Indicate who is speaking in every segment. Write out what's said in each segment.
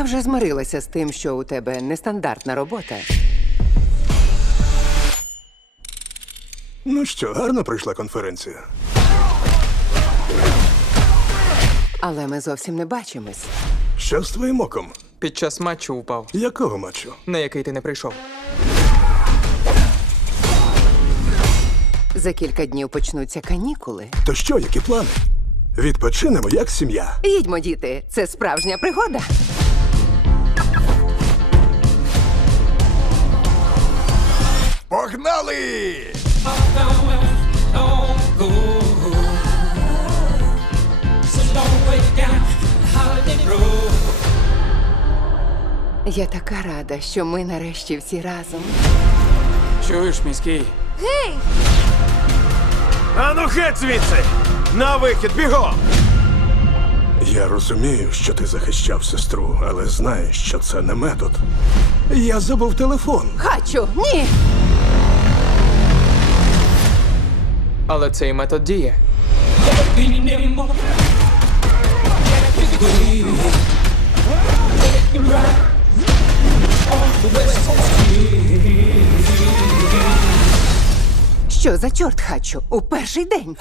Speaker 1: Я вже змирилася з тим, що у тебе нестандартна робота.
Speaker 2: Ну що, гарно пройшла конференція?
Speaker 1: Але ми зовсім не бачимось.
Speaker 2: Що з твоїм оком?
Speaker 3: Під час матчу упав,
Speaker 2: Якого матчу?
Speaker 3: на який ти не прийшов.
Speaker 1: За кілька днів почнуться канікули.
Speaker 2: То що, які плани? Відпочинемо як сім'я.
Speaker 1: Їдьмо, діти, це справжня пригода.
Speaker 2: Погнали!
Speaker 1: Я така рада, що ми нарешті всі разом.
Speaker 3: Чуєш, міський?
Speaker 4: Ану геть звідси! На вихід, бігом!
Speaker 2: Я розумію, що ти захищав сестру, але знаєш, що це не метод. Я забув телефон.
Speaker 1: Хачу, ні!
Speaker 3: Але цей метод діє.
Speaker 1: Що за чорт, Хачу? У перший день.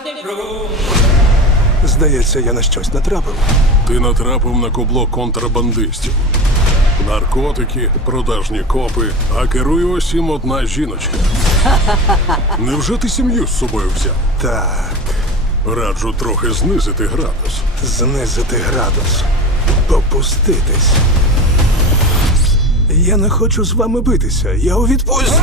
Speaker 2: Здається, я на щось натрапив.
Speaker 5: Ти натрапив на кубло контрабандистів. Наркотики, продажні копи, а керує усім одна жіночка. Невже ти сім'ю з собою взяв?
Speaker 2: Так,
Speaker 5: Раджу трохи знизити градус.
Speaker 2: знизити градус. Попуститись. Я не хочу з вами битися. Я у відпустці.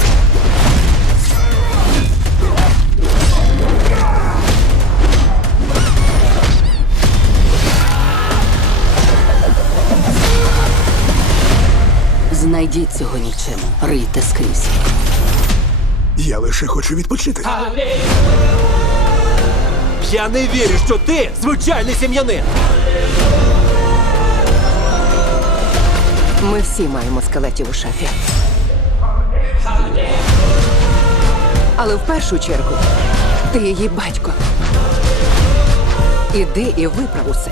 Speaker 6: Знайдіть цього нічим, рийте скрізь.
Speaker 2: Я лише хочу відпочити.
Speaker 4: Я не вірю, що ти звичайний сім'янин!
Speaker 1: Ми всі маємо скелетів у шафі. Але в першу чергу ти її батько. Іди і виправ усе.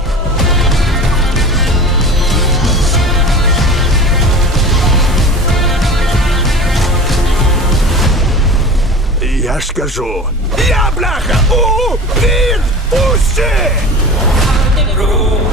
Speaker 2: Я ж кажу. Я, бляха, у відпустці!